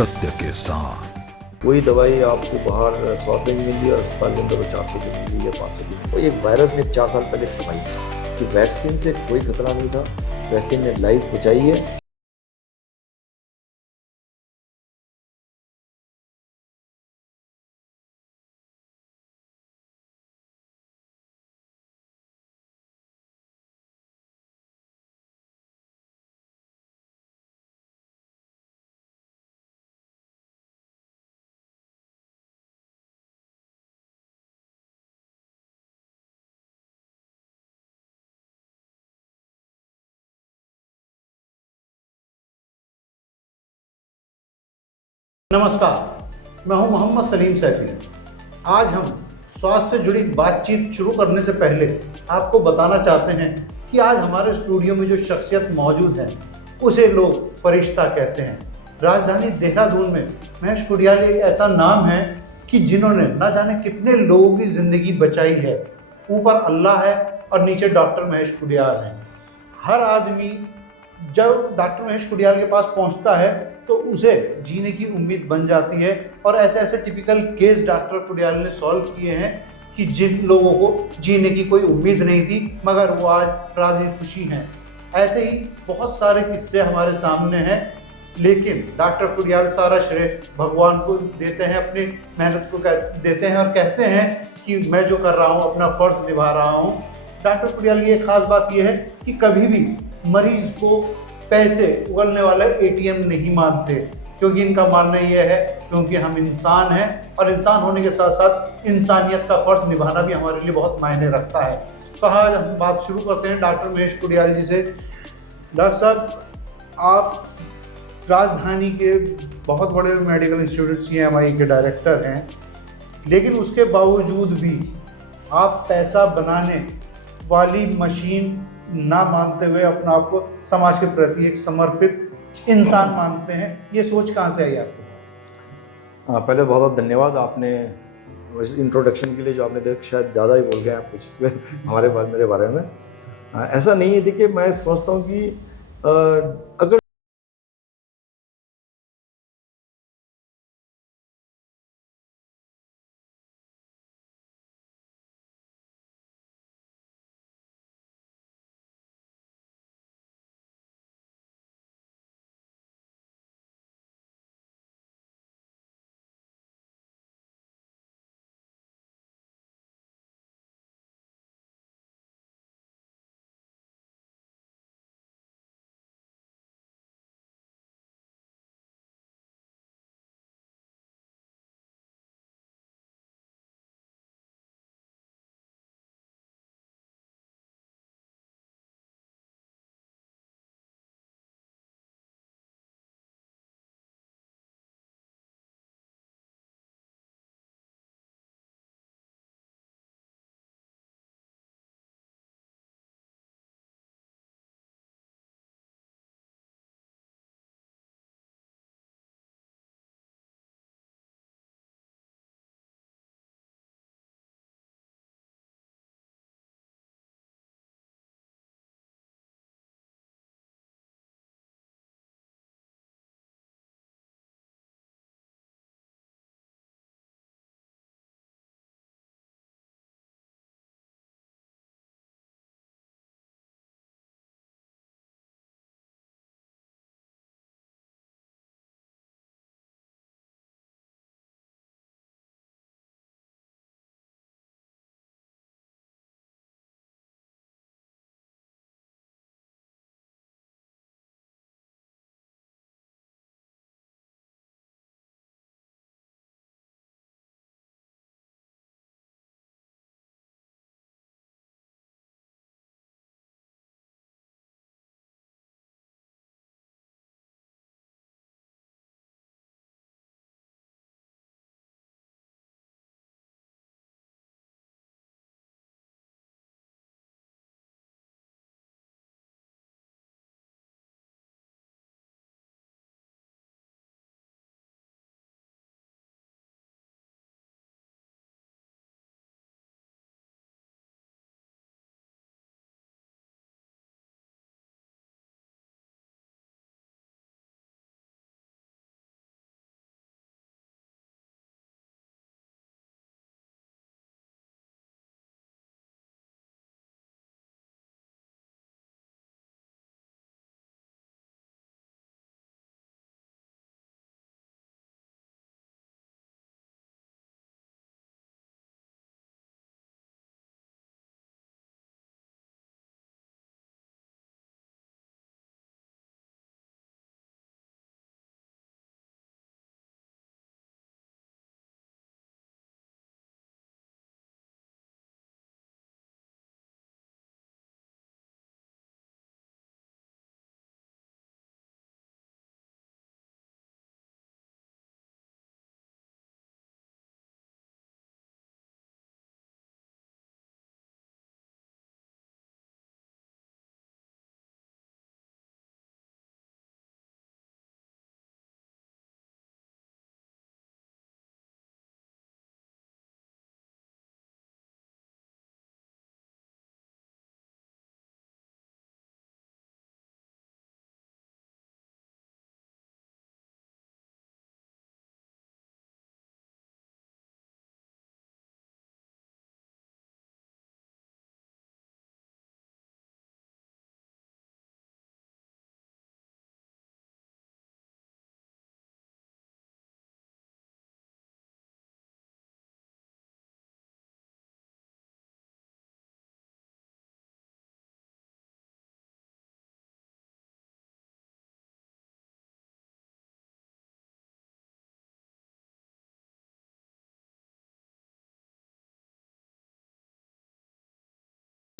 सत्य के साथ। कोई दवाई आपको बाहर 100 रुपये की मिली और अस्पताल के अंदर 50 रुपये की मिली या 500 की। तो एक वायरस ने 4 साल पहले तबाही की कि वैक्सीन से कोई खतरा नहीं था, वैक्सीन ने लाइफ बचाई है। नमस्कार, मैं हूं मोहम्मद सलीम सैफी। आज हम स्वास्थ्य से जुड़ी बातचीत शुरू करने से पहले आपको बताना चाहते हैं कि आज हमारे स्टूडियो में जो शख्सियत मौजूद है उसे लोग फरिश्ता कहते हैं। राजधानी देहरादून में महेश कुडियाल एक ऐसा नाम है कि जिन्होंने न जाने कितने लोगों की ज़िंदगी बचाई है। ऊपर अल्लाह है और नीचे डॉक्टर महेश कुडियाल हैं। हर आदमी जब डॉक्टर महेश कुडियाल के पास पहुंचता है तो उसे जीने की उम्मीद बन जाती है और ऐसे ऐसे टिपिकल केस डॉक्टर कुडियाल ने सॉल्व किए हैं कि जिन लोगों को जीने की कोई उम्मीद नहीं थी मगर वो आज राजी खुशी हैं। ऐसे ही बहुत सारे किस्से हमारे सामने हैं, लेकिन डॉक्टर कुडियाल सारा श्रेय भगवान को देते हैं, अपनी मेहनत को देते हैं और कहते हैं कि मैं जो कर रहा हूँ अपना फ़र्ज़ निभा रहा हूँ। डॉक्टर कुडियाल की एक ख़ास बात यह है कि कभी भी मरीज़ को पैसे उगलने वाले एटीएम नहीं मानते, क्योंकि इनका मानना यह है क्योंकि हम इंसान हैं और इंसान होने के साथ साथ इंसानियत का फ़र्ज़ निभाना भी हमारे लिए बहुत मायने रखता है। तो आज हम बात शुरू करते हैं डॉक्टर महेश कुडियाल जी से। डॉक्टर साहब, आप राजधानी के बहुत बड़े मेडिकल इंस्टीट्यूट CMI के डायरेक्टर हैं, लेकिन उसके बावजूद भी आप पैसा बनाने वाली मशीन ना मानते हुए अपने आप को समाज के प्रति एक समर्पित इंसान मानते हैं। ये सोच कहाँ से आई आपको? पहले बहुत बहुत धन्यवाद आपने इस इंट्रोडक्शन के लिए, जो आपने देखा शायद ज़्यादा ही बोल गए आप कुछ इसमें मेरे बारे में। ऐसा नहीं है। देखिए, मैं समझता हूँ कि अगर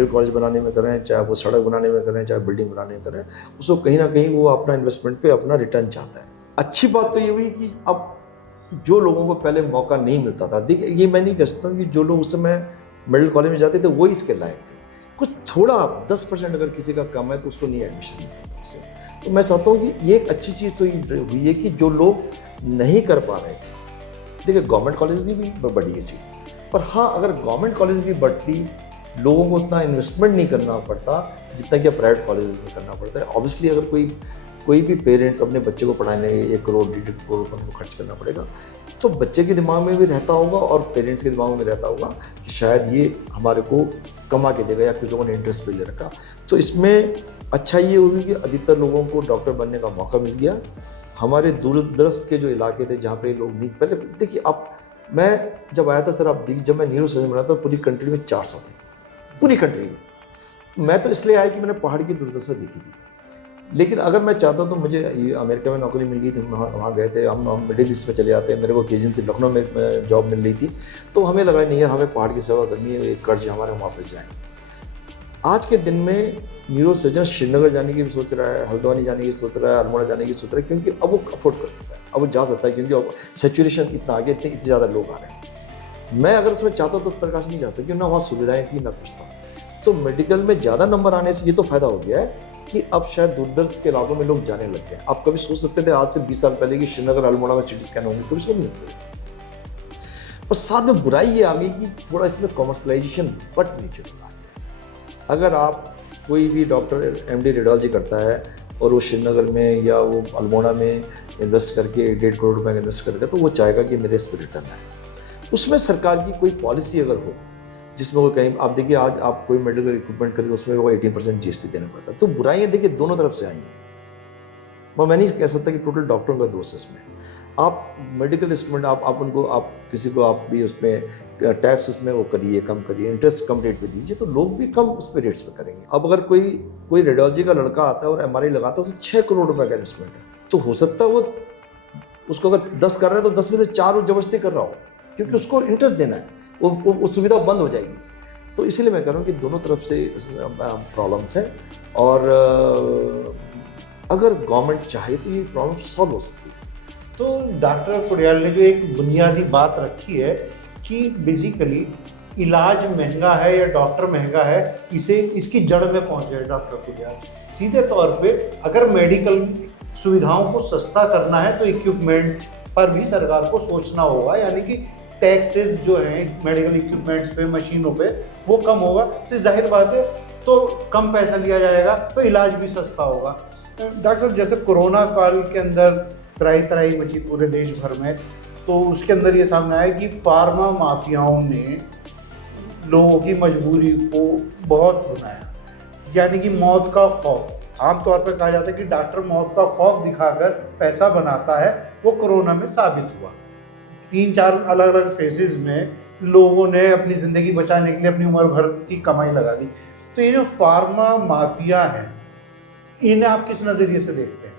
कॉलेज बनाने में करें, चाहे वो सड़क बनाने में करें, चाहे बिल्डिंग बनाने में करें, उसको कहीं ना कहीं वो अपना इन्वेस्टमेंट पे अपना रिटर्न चाहता है। अच्छी बात तो ये हुई कि अब जो लोगों को पहले मौका नहीं मिलता था, देखिए ये मैं नहीं कह सकता हूँ कि जो लोग उस समय मिडिल कॉलेज में जाते थे वही इसके लायक थे। कुछ थोड़ा 10% अगर किसी का कम है तो उसको नहीं एडमिशन मिलता उससे। तो मैं चाहता हूँ कि ये एक अच्छी चीज़ तो ये हुई है कि जो लोग नहीं कर पा रहे थे, देखिए गवर्नमेंट कॉलेज की भी बड़ी है चीज़, पर हाँ अगर गवर्नमेंट कॉलेज की बढ़ती, लोगों को उतना इन्वेस्टमेंट नहीं करना पड़ता जितना कि प्राइवेट कॉलेज में करना पड़ता है। ऑब्वियसली अगर कोई कोई भी पेरेंट्स अपने बच्चे को पढ़ाने 1 करोड़ 1.5 करोड़ रुपये उनको खर्च करना पड़ेगा, तो बच्चे के दिमाग में भी रहता होगा और पेरेंट्स के दिमाग में रहता होगा कि शायद ये हमारे को कमा के देगा, या कुछ लोगों ने इंटरेस्ट पे ले रखा। तो इसमें अच्छा ये हुई कि अधिकतर लोगों को डॉक्टर बनने का मौका मिल गया। हमारे दूरदराज के जो इलाके थे जहाँ पे लोग नहीं, पहले देखिए आप, मैं जब आया था सर, आप देखिए जब मैं न्यूरो सर्जन बना था पूरी कंट्री में 400 थे, पूरी कंट्री में। मैं तो इसलिए आया कि मैंने पहाड़ की दुर्दशा देखी थी। लेकिन अगर मैं चाहता तो मुझे ये अमेरिका में नौकरी मिल गई थी, वहाँ गए थे हम मिडिल ईस्ट में चले जाते हैं। मेरे को KGM लखनऊ में जॉब मिल रही थी, तो हमें लगा नहीं यार हमें पहाड़ की सेवा करनी है, एक कर्ज हमारे वापस जाए। आज के दिन में न्यूरो सर्जन श्रीनगर जाने की भी सोच रहा है, हल्द्वानी जाने की सोच रहा है, अल्मोड़ा जाने की सोच रहा है, क्योंकि अब वो अफोर्ड कर सकता है, अब वो जा सकता है, क्योंकि अब सेचुरेशन इतना आगे, इतने ज़्यादा लोग आ रहे हैं। मैं अगर उसमें चाहता तो उत्तरकाशी नहीं जा सकता, क्योंकि ना वहाँ सुविधाएँ थी ना कुछ था। तो मेडिकल में ज़्यादा नंबर आने से ये तो फ़ायदा हो गया है कि अब शायद दूरदर्श के इलाकों में लोग जाने लग गए। आप कभी सोच सकते थे आज से 20 साल पहले कि श्रीनगर अल्मोड़ा में CT स्कैन होंगे, कभी सोच नहीं सकते थे। पर साथ में बुराई ये आ गई कि थोड़ा इसमें कॉमर्शलाइजेशन बट नेचर आ गया। अगर आप कोई भी डॉक्टर MD रेडियोलॉजी करता है और वो श्रीनगर में या वो अल्मोड़ा में इन्वेस्ट करके 1.5 करोड़ रुपए इन्वेस्ट करके, तो वो चाहेगा कि मेरे इस पर रिटर्न आए। उसमें सरकार की कोई पॉलिसी अगर हो जिसमें वो कहीं, आप देखिए आज आप कोई मेडिकल इक्विपमेंट खरीदो उसमें वो 18% GST देना पड़ता है। तो बुराइयाँ देखिए दोनों तरफ से आई हैं। मैं नहीं कह सकता कि टोटल डॉक्टरों का दोष है इसमें। आप मेडिकल इंस्ट्रूमेंट आप उनको, आप किसी को आप भी उसमें टैक्स उसमें वो करिए, कम करिए, इंटरेस्ट कम रेट पे दीजिए, तो लोग भी कम उस पर रेट्स पे करेंगे। अब अगर कोई रेडियोलॉजी का लड़का आता है और MRI लगाता है, उससे 6 करोड़ रुपए का इन्वेस्टमेंट है, तो हो सकता है वो उसको अगर 10 कर रहे हैं तो 10 में से 4 वो जबरदस्ती कर रहा हो, क्योंकि उसको इंटरेस्ट देना है, वो सुविधा बंद हो जाएगी। तो इसीलिए मैं कह रहा हूँ कि दोनों तरफ से प्रॉब्लम्स हैं, और अगर गवर्नमेंट चाहे तो ये प्रॉब्लम सॉल्व हो सकती है। तो डॉक्टर फुडियाल ने जो एक बुनियादी बात रखी है कि बेसिकली इलाज महंगा है या डॉक्टर महंगा है, इसे इसकी जड़ में पहुंच जाए डॉक्टर फुडियाल। सीधे तौर पे अगर मेडिकल सुविधाओं को सस्ता करना है तो इक्विपमेंट पर भी सरकार को सोचना होगा, यानी कि टैक्सेस जो हैं मेडिकल इक्विपमेंट्स पे, मशीनों पे, वो कम होगा तो जाहिर बात है तो कम पैसा लिया जाएगा तो इलाज भी सस्ता होगा। डॉक्टर साहब, जैसे कोरोना काल के अंदर त्राही त्राही मची पूरे देश भर में, तो उसके अंदर ये सामने आया कि फार्मा माफियाओं ने लोगों की मजबूरी को बहुत भुनाया, यानी कि मौत का खौफ। आमतौर पर कहा जाता है कि डॉक्टर मौत का खौफ दिखाकर पैसा बनाता है, वो कोरोना में साबित हुआ। 3-4 अलग अलग फेजेस में लोगों ने अपनी ज़िंदगी बचाने के लिए अपनी उम्र भर की कमाई लगा दी। तो ये जो फार्मा माफिया है, इन्हें आप किस नज़रिए से देखते हैं?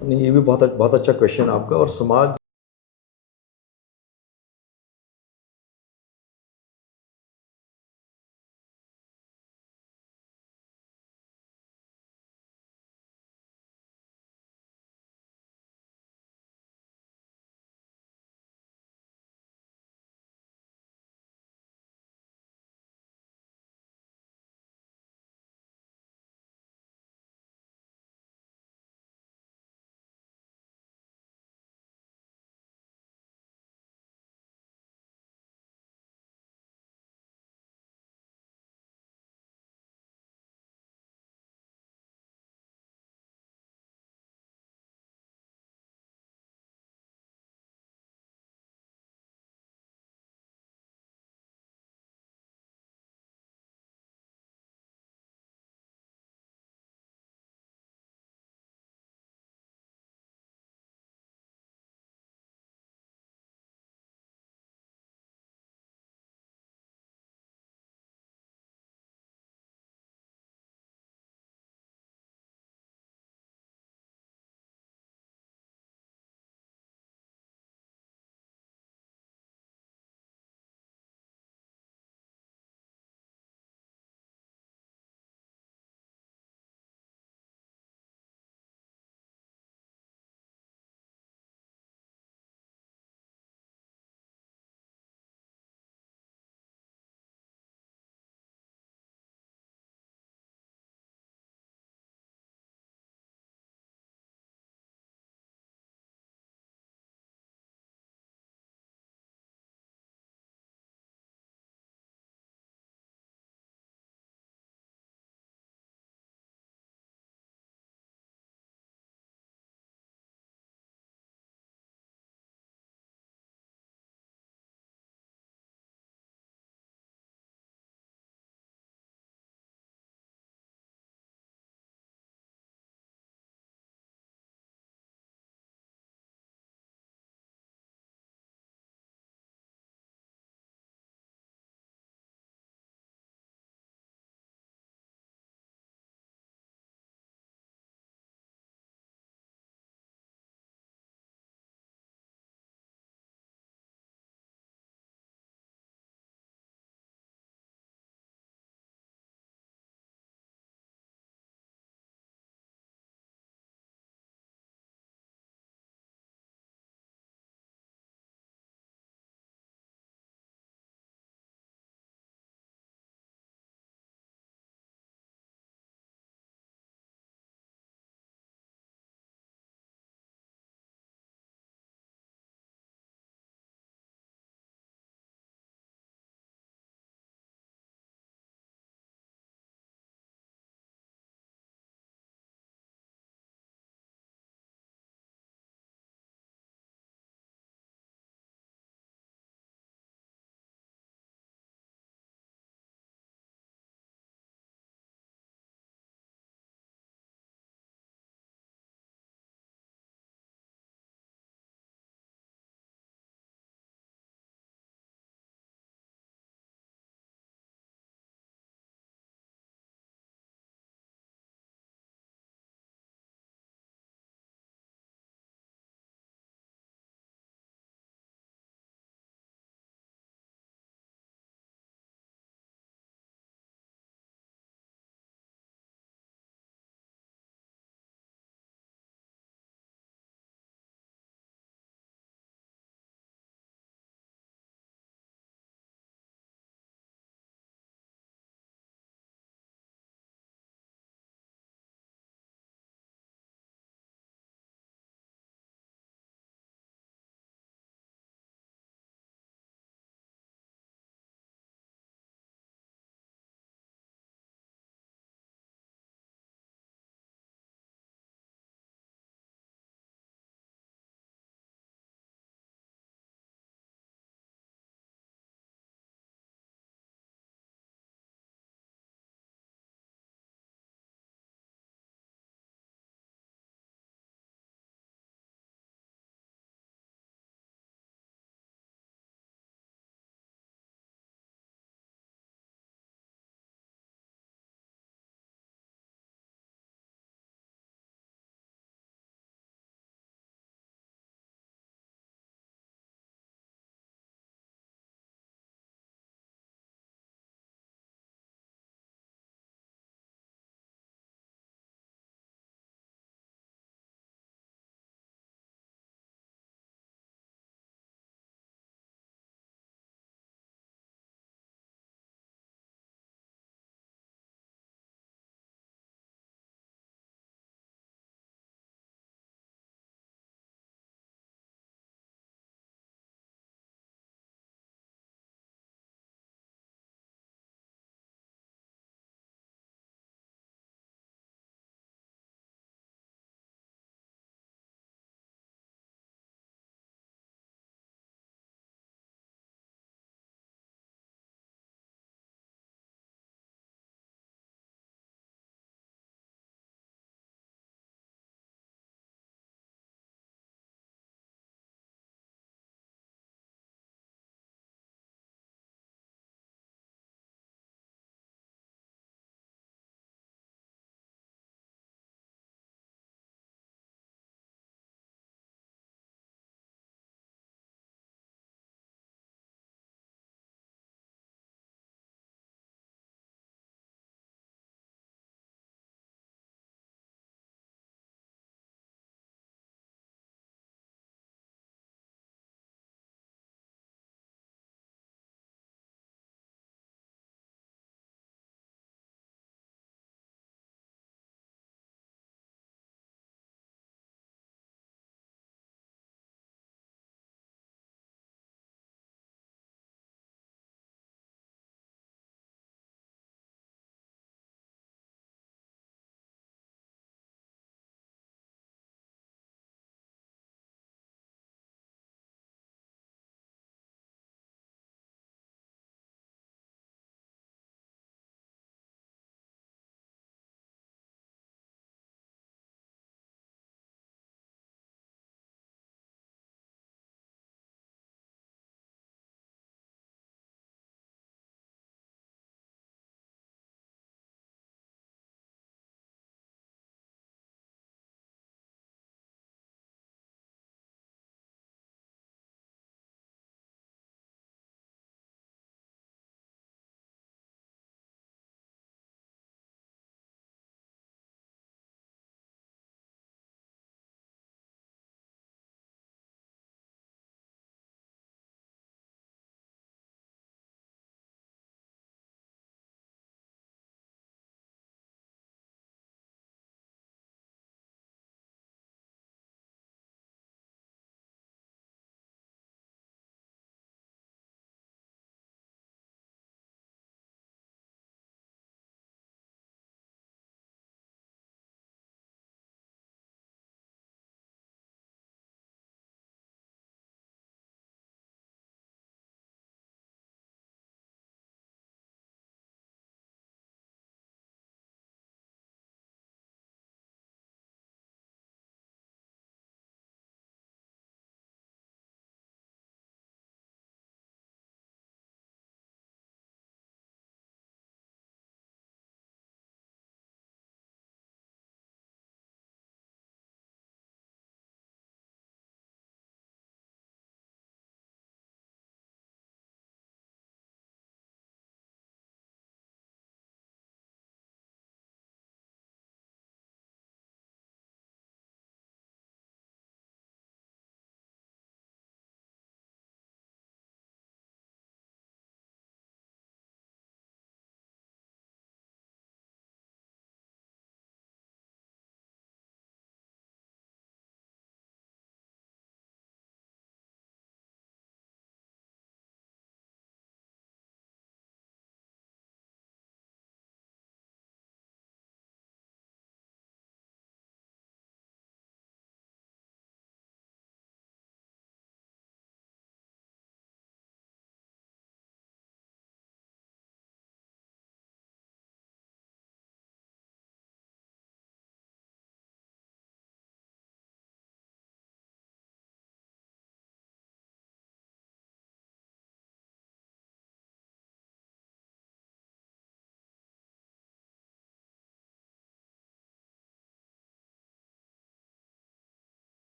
नहीं, ये भी बहुत अच्छा क्वेश्चन आपका। और समाज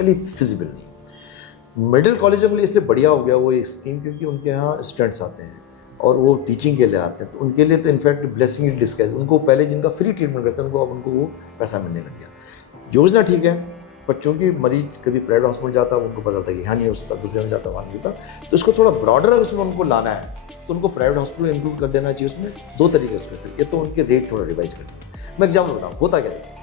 प्रैक्टिकली फिजिबल नहीं। मिडिल कॉलेजों के लिए इसलिए बढ़िया हो गया वो एक स्कीम, क्योंकि उनके यहाँ स्टूडेंट्स आते हैं और वो टीचिंग के लिए आते हैं, तो उनके लिए तो इनफैक्ट ब्लेसिंग इन डिस्गाइज। उनको पहले जिनका फ्री ट्रीटमेंट करते हैं उनको अब उनको वो पैसा मिलने लग गया। योजना ठीक है, पर चूंकि मरीज कभी प्राइवेट हॉस्पिटल जाता है उनको पता था कि यहाँ नहीं हो सकता, दूसरे में जाता वहाँ नहीं होता, तो इसको थोड़ा ब्रॉडर उसमें उनको लाना है तो उनको प्राइवेट हॉस्पिटल इंक्लूड कर देना चाहिए। उसमें दो तरीके से, ये तो उनके रेट थोड़ा रिवाइज कर दिए। मैं एग्जाम्पल बताऊँ होता क्या, देखिए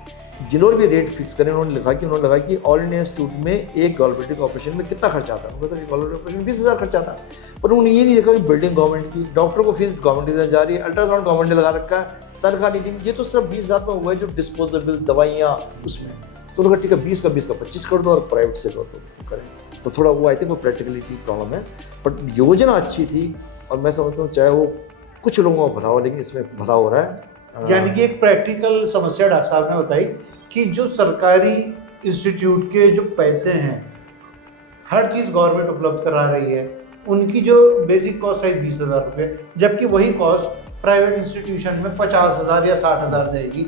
जिन्होंने भी रेट फिक्स करें उन्होंने लगा कि ऑल इंडिया इंस्टीट्यूट में एक गवर्नमेंट ऑपरेशन में कितना खर्चा आता है। उनको सर गवर्नमेंट ऑपरेशन 20,000 खर्चा आता है, पर उन्होंने ये नहीं देखा कि बिल्डिंग गवर्नमेंट की, डॉक्टर को फीस गवर्नमेंट देने जा रही है, अल्ट्रासाउंड गवर्नमेंट ने लगा रखा है, तनख्वाह नहीं दी, ये तो सिर्फ 20,000 में हुआ है जो डिस्पोजेबल दवाइयाँ उसमें। तो उन्होंने ठीक है 20 का 25 कर दो और प्राइवेट से लो तो करें। तो थोड़ा वो आई थिंक वो प्रैक्टिकलिटी प्रॉब्लम है, बट योजना अच्छी थी और मैं समझता हूँ चाहे वो कुछ लोगों का भला हो, लेकिन इसमें भला हो रहा है। यानी कि एक प्रैक्टिकल समस्या डॉक्टर साहब ने बताई कि जो सरकारी इंस्टीट्यूट के जो पैसे हैं, हर चीज़ गवर्नमेंट उपलब्ध करा रही है, उनकी जो बेसिक कॉस्ट है 20,000 रुपये, जबकि वही कॉस्ट प्राइवेट इंस्टीट्यूशन में 50,000 या 60,000 जाएगी।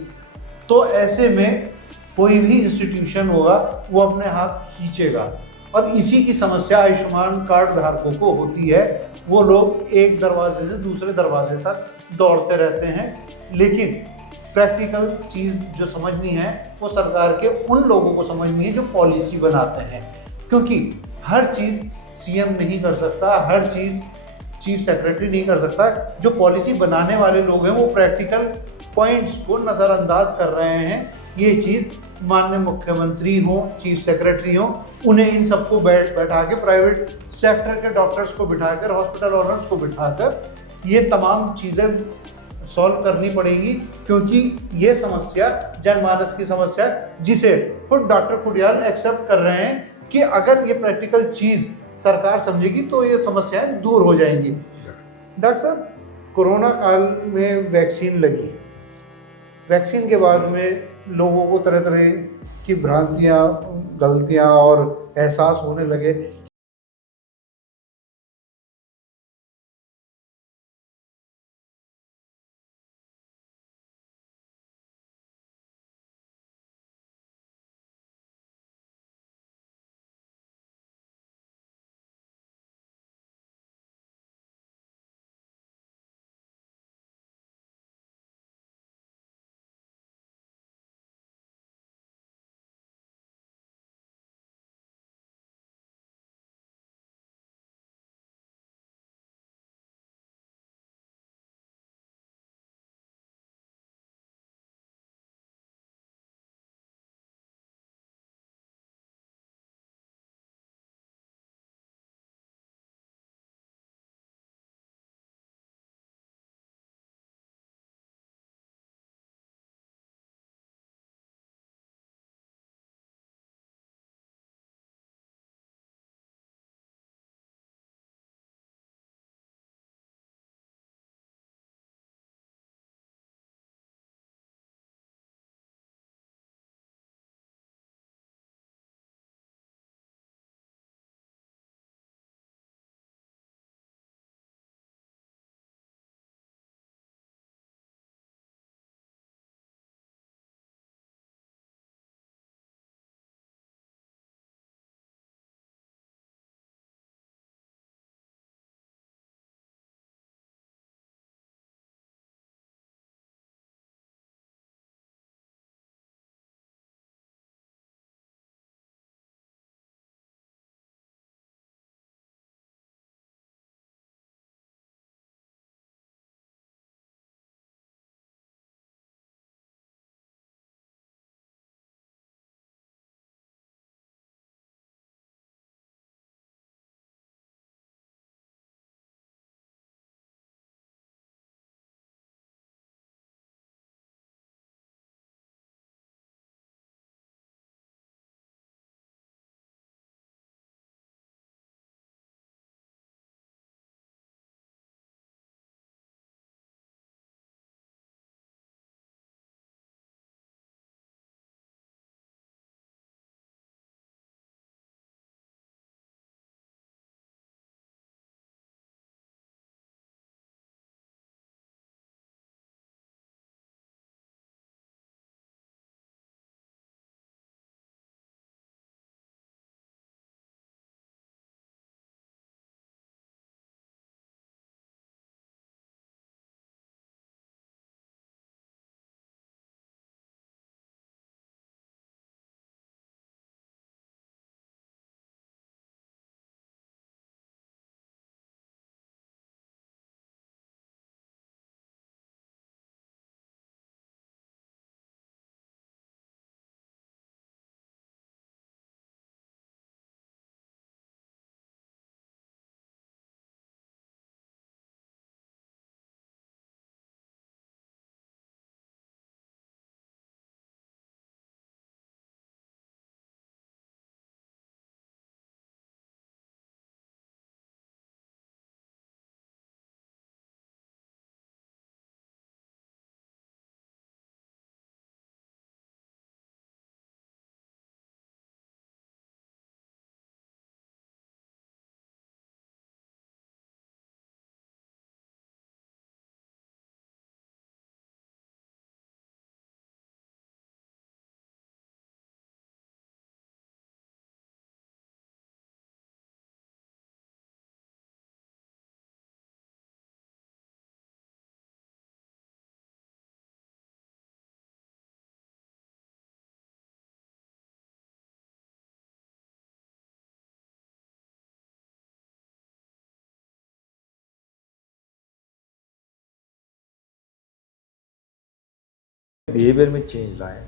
तो ऐसे में कोई भी इंस्टीट्यूशन होगा वो अपने हाथ खींचेगा, और इसी की समस्या आयुष्मान कार्ड धारकों को होती है। वो लोग एक दरवाजे से दूसरे दरवाजे तक दौड़ते रहते हैं, लेकिन प्रैक्टिकल चीज़ जो समझनी है वो सरकार के उन लोगों को समझनी है जो पॉलिसी बनाते हैं, क्योंकि हर चीज़ सीएम नहीं कर सकता, हर चीज़ चीफ सेक्रेटरी नहीं कर सकता। जो पॉलिसी बनाने वाले लोग हैं वो प्रैक्टिकल पॉइंट्स को नज़रअंदाज कर रहे हैं। ये चीज़ माननीय मुख्यमंत्री हो, चीफ सेक्रेटरी हो, उन्हें इन सबको बैठा के, प्राइवेट सेक्टर के डॉक्टर्स को बिठाकर, हॉस्पिटल ओनर्स को बिठाकर ये तमाम चीज़ें सॉल्व करनी पड़ेगी, क्योंकि ये समस्या जनमानस की समस्या, जिसे खुद डॉक्टर कुडियाल एक्सेप्ट कर रहे हैं कि अगर ये प्रैक्टिकल चीज़ सरकार समझेगी तो ये समस्याएं दूर हो जाएंगी। डॉक्टर साहब, कोरोना काल में वैक्सीन लगी, वैक्सीन के बाद में लोगों को तरह तरह की भ्रांतियाँ, गलतियाँ और एहसास होने लगे बिहेवियर में चेंज लाएं।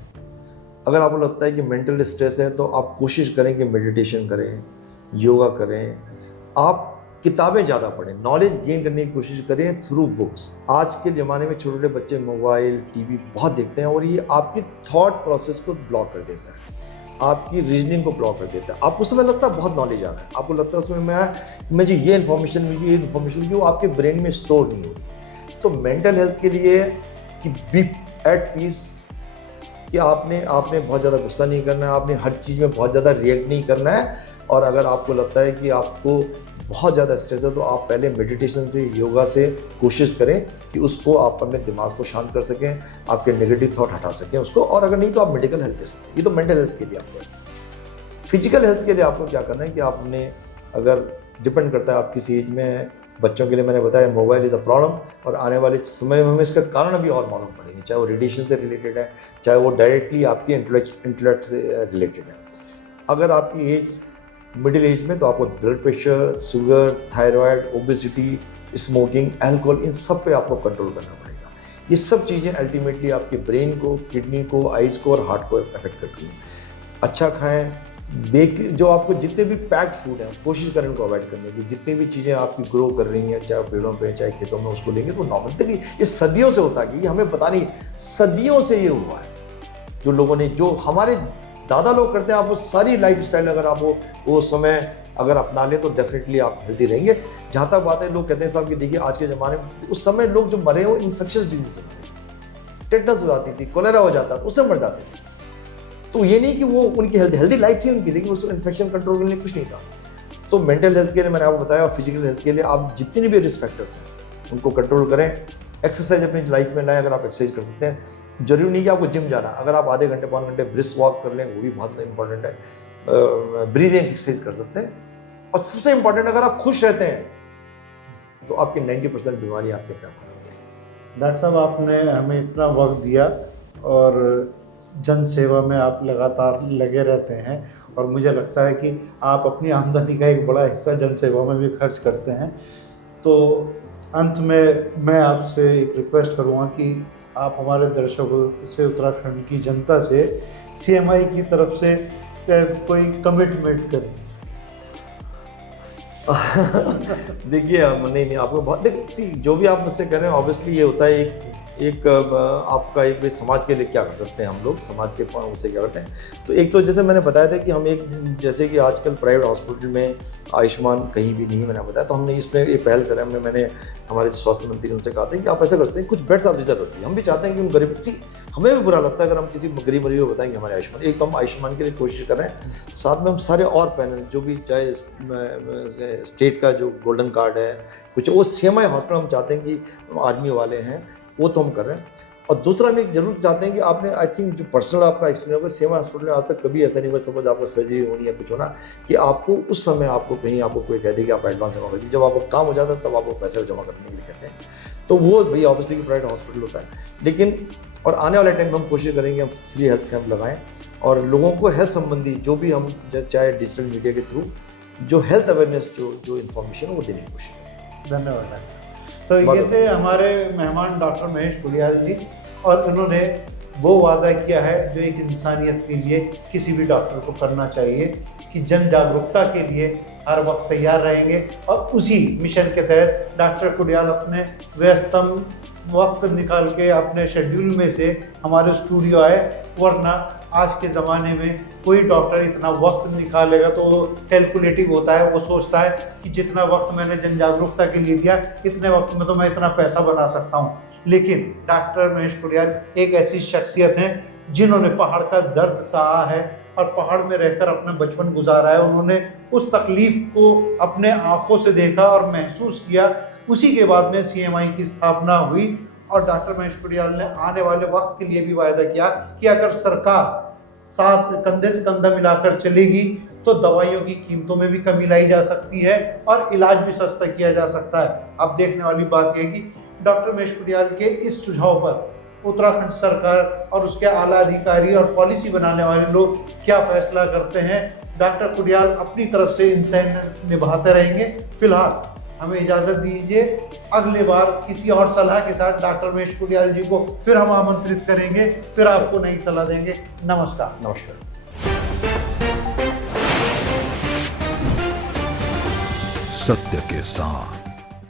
अगर आपको लगता है कि मेंटल स्ट्रेस है तो आप कोशिश करें कि मेडिटेशन करें, योगा करें, आप किताबें ज़्यादा पढ़ें, नॉलेज गेन करने की कोशिश करें थ्रू बुक्स। आज के ज़माने में छोटे छोटे बच्चे मोबाइल, टीवी बहुत देखते हैं और ये आपकी थॉट प्रोसेस को ब्लॉक कर देता है, आपकी रीजनिंग को ब्लॉक कर देता है। आपको समय लगता है बहुत नॉलेज आ रहा है, आपको लगता है उसमें मुझे ये इन्फॉर्मेशन मिली, ये इन्फॉर्मेशन मिली, वो आपके ब्रेन में स्टोर नहीं होती। तो मेंटल हेल्थ के लिए कि बी एट पीस, कि आपने बहुत ज़्यादा गुस्सा नहीं करना है, आपने हर चीज़ में बहुत ज़्यादा रिएक्ट नहीं करना है। और अगर आपको लगता है कि आपको बहुत ज़्यादा स्ट्रेस है तो आप पहले मेडिटेशन से, योगा से कोशिश करें कि उसको आप अपने दिमाग को शांत कर सकें, आपके नेगेटिव थॉट हटा सकें उसको। और अगर नहीं तो आप मेडिकल हेल्प ले सकते हैं। ये तो मेंटल हेल्थ के लिए आपको। फिजिकल हेल्थ के लिए आपको क्या करना है कि आपने, अगर डिपेंड करता है आप किस एज में है। बच्चों के लिए मैंने बताया मोबाइल इज़ अ प्रॉब्लम, और आने वाले समय में हमें इसका कारण भी और मालूम पड़ेंगे, चाहे वो रेडिएशन से रिलेटेड है, चाहे वो डायरेक्टली आपकी इंटेलेक्ट से रिलेटेड है। अगर आपकी एज मिडिल एज में तो आपको blood pressure, sugar, thyroid, obesity, smoking, alcohol, इन सब पे आपको कंट्रोल करना पड़ेगा। ये सब चीज़ें अल्टीमेटली आपके ब्रेन को, किडनी को, आइज़ को और हार्ट को अफेक्ट करती हैं। अच्छा खाएं, बेकरी, जो आपको जितने भी पैक्ड फूड हैं कोशिश करें उनको अवॉइड करने की। जितनी भी चीज़ें आपकी ग्रो कर रही हैं, चाहे पेड़ों पे चाहे खेतों में, उसको लेंगे तो नॉर्मल। देखिए ये सदियों से होता है, कि ये हमें पता नहीं, सदियों से ये हुआ है। जो लोगों ने, जो हमारे दादा लोग करते हैं, आप वो सारी लाइफ स्टाइल अगर आप वो समय अगर अपना लें तो डेफिनेटली आप हेल्दी रहेंगे। जहाँ तक बात है, लोग कहते हैं साहब कि देखिए आज के ज़माने में, उस समय लोग जो मरे वो इन्फेक्शियस डिजीज से मरे, टेटनस हो जाती थी, कोलेरा हो जाता था, उससे मर जाते थे। तो ये नहीं कि वो उनकी हेल्दी लाइफ थी उनकी, लेकिन उसको इन्फेक्शन कंट्रोल के लिए कुछ नहीं था। तो मेंटल हेल्थ के लिए मैंने आपको बताया, और फिजिकल हेल्थ के लिए आप जितने भी रिस्क फैक्टर्स हैं उनको कंट्रोल करें। एक्सरसाइज अपनी लाइफ में लाएं। अगर आप एक्सरसाइज कर सकते हैं, जरूरी नहीं कि आपको जिम जाना, अगर आप आधे घंटे 5 घंटे ब्रिस्क वॉक कर लें वो भी बहुत इंपॉर्टेंट है। ब्रीदिंग एक्सरसाइज कर सकते हैं। और सबसे इंपॉर्टेंट, अगर आप खुश रहते हैं तो आपकी 90% बीमारी आपके अपने आप खत्म हो जाएगी। डॉक्टर साहब, आपने हमें इतना वक्त दिया और जन सेवा में आप लगातार लगे रहते हैं, और मुझे लगता है कि आप अपनी आमदनी का एक बड़ा हिस्सा जन सेवा में भी खर्च करते हैं। तो अंत में मैं आपसे एक रिक्वेस्ट करूँगा कि आप हमारे दर्शकों से, उत्तराखंड की जनता से CMI की तरफ से कोई कमिटमेंट करें। देखिए नहीं आपको बहुत, देखिए जो भी आप मुझसे कह रहे हैं ऑब्वियसली ये होता है, एक आपका एक समाज के लिए क्या कर सकते हैं हम लोग, समाज के उससे क्या करते हैं। तो एक तो जैसे मैंने बताया था कि हम एक, जैसे कि आजकल प्राइवेट हॉस्पिटल में आयुष्मान कहीं भी नहीं, मैंने बताया, तो हमने इसमें एक पहल करा। मैंने हमारे स्वास्थ्य मंत्री उनसे कहा था कि आप ऐसा कर सकते हैं, कुछ बेड्स आप रिजर्व रखिए। हम भी चाहते हैं कि उन गरीब, हमें भी बुरा लगता है अगर हम किसी गरीब मरीज को बताएंगे हमारे आयुष्मान। एक तो हम आयुष्मान के लिए कोशिश कर रहे हैं, साथ में हम सारे और पैनल जो भी, चाहे स्टेट का जो गोल्डन कार्ड है, कुछ वो CMI हॉस्पिटल हम चाहते हैं कि आर्मी वाले हैं वो तो हम कर रहे हैं। और दूसरा हम एक जरूर चाहते हैं कि आपने, आई थिंक जो पर्सनल आपका एक्सपीरियंस होगा, CMI हॉस्पिटल में आज तक कभी ऐसा नहीं हुआ, सपोज आपको सर्जरी होनी है, कुछ होना, कि आपको उस समय आपको कहीं आपको कोई कह दे कि आप एडवांस जमा कर दीजिए, जब आपको काम हो जाता है तब आपको पैसे जमा करने के लिए कहते हैं। तो वो भाई ऑब्वियसली कि प्राइवेट हॉस्पिटल होता है। लेकिन और आने वाले टाइम में हम कोशिश करेंगे हम फ्री हेल्थ कैंप लगाएं और लोगों को हेल्थ संबंधी जो भी हम, चाहे डिजिटल मीडिया के थ्रू जो हेल्थ अवेयरनेस जो इन्फॉर्मेशन है वो देने की कोशिश करें। धन्यवाद डॉक्टर साहब। तो ये थे हमारे मेहमान डॉक्टर महेश पुलियाल जी, और उन्होंने वो वादा किया है जो एक इंसानियत के लिए किसी भी डॉक्टर को करना चाहिए, कि जन जागरूकता के लिए हर वक्त तैयार रहेंगे। और उसी मिशन के तहत डॉक्टर पुलियाल अपने व्यस्तम वक्त निकाल के अपने शेड्यूल में से हमारे स्टूडियो आए, वरना आज के ज़माने में कोई डॉक्टर इतना वक्त निकालेगा तो कैलकुलेटिव होता है, वो सोचता है कि जितना वक्त मैंने जन जागरूकता के लिए दिया, इतने वक्त में तो मैं इतना पैसा बना सकता हूँ। लेकिन डॉक्टर महेश पुलियाल एक ऐसी शख्सियत हैं जिन्होंने पहाड़ का दर्द सहा है और पहाड़ में रहकर अपना बचपन गुजारा है। उन्होंने उस तकलीफ को अपने आंखों से देखा और महसूस किया। उसी के बाद में CMI की स्थापना हुई, और डॉक्टर महेश पुलियाल ने आने वाले वक्त के लिए भी वायदा किया कि अगर सरकार साथ कंधे से कंधा मिलाकर चलेगी तो दवाइयों की कीमतों में भी कमी लाई जा सकती है और इलाज भी सस्ता किया जा सकता है। अब देखने वाली बात यह है कि डॉक्टर महेश पुलियाल के इस सुझाव पर उत्तराखंड सरकार और उसके आला अधिकारी और पॉलिसी बनाने वाले लोग क्या फैसला करते हैं। डॉक्टर पुलियाल अपनी तरफ से इंसान निभाते रहेंगे। फिलहाल हमें इजाज़त दीजिए। अगले बार किसी और सलाह के साथ डॉक्टर महेश कुडियाल जी को फिर हम आमंत्रित करेंगे, फिर आपको नई सलाह देंगे। नमस्कार। नमस्कार। सत्य के साथ।